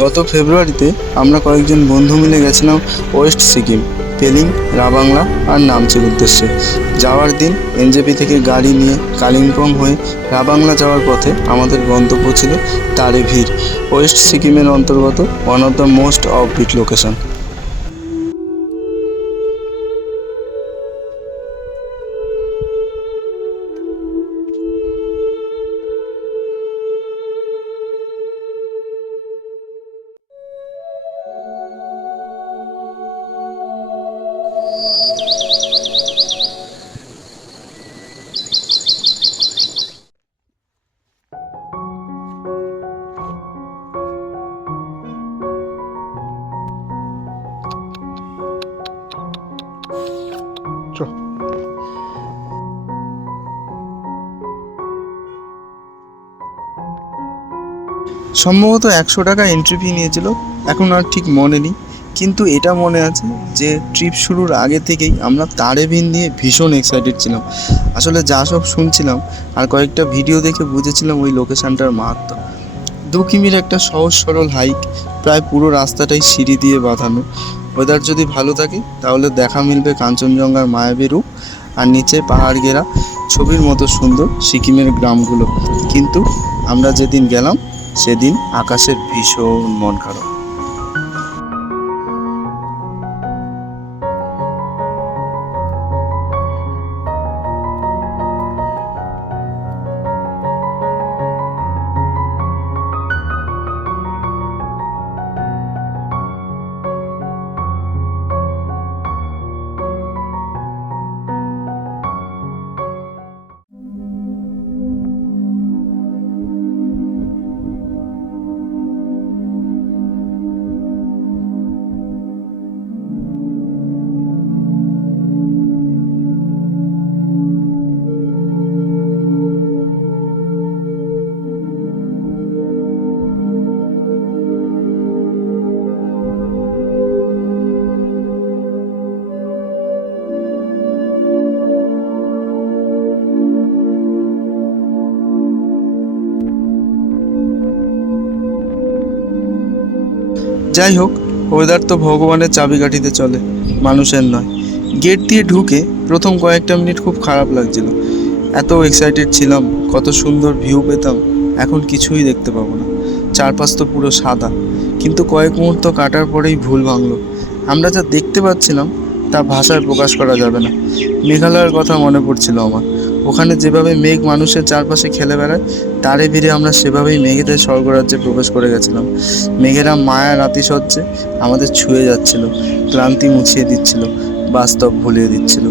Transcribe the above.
গত ফেব্রুয়ারিতে আমরা কয়েকজন বন্ধু মিলে গেছিলাম ওয়েস্ট সিকিম পেলিং রাবাংলা আর নামচির উদ্দেশ্যে। যাওয়ার দিন এনজেপি থেকে গাড়ি নিয়ে কালিম্পং হয়ে রাবাংলা যাওয়ার পথে আমাদের গন্তব্য ছিল তারে ভিড় ওয়েস্ট সিকিমের অন্তর্গত one of the most offbeat location সম্ভবত একশো টাকা এন্ট্রি ফি নিয়েছিল, এখন আর ঠিক মনে নেই। কিন্তু এটা মনে আছে যে ট্রিপ শুরুর আগে থেকেই আমরা তারেবিন নিয়ে ভীষণ এক্সাইটেড ছিলাম। আসলে যা সব শুনছিলাম আর কয়েকটা ভিডিও দেখে বুঝেছিলাম ওই লোকেশানটার মাহাত্ম দু কিমির একটা সহজ সরল হাইক প্রায় পুরো রাস্তাটাই সিঁড়ি দিয়ে বাঁধানো। ওয়েদার যদি ভালো থাকে, তাহলে দেখা মিলবে কাঞ্চনজঙ্ঘার মায়াবী রূপ আর নিচে পাহাড় ঘেরা, ছবির মতো সুন্দর সিকিমের গ্রামগুলো। কিন্তু আমরা যেদিন গেলাম সেদিন আকাশের ভীষণ মন খারাপ। যাই হোক ওয়েদার তো ভগবানের চাবিকাঠিতে চলে, মানুষের নয়। গেট দিয়ে ঢুকে প্রথম কয়েকটা মিনিট খুব খারাপ লাগছিল। এত এক্সাইটেড ছিলাম, কত সুন্দর ভিউ পেতাম, এখন কিছুই দেখতে পাবো না। চারপাশ তো পুরো সাদা, কিন্তু কয়েক মুহূর্ত কাটার পরেই ভুল ভাঙলো। আমরা যা দেখতে পাচ্ছিলাম, তা ভাষায় প্রকাশ করা যাবে না। মেঘালয়ের কথা মনে পড়ছিল আমার। ওখানে যেভাবে মেঘ মানুষের চারপাশে খেলে বেড়ায় তারে ভিড়ে আমরা সেভাবেই মেঘেদের স্বর্গরাজ্যে প্রবেশ করে গেছিলাম। মেঘেরা মায়া রাতিসজ্জে আমাদের ছুঁয়ে যাচ্ছিল, ক্লান্তি মুছিয়ে দিচ্ছিল, বাস্তব ভুলিয়ে দিচ্ছিল।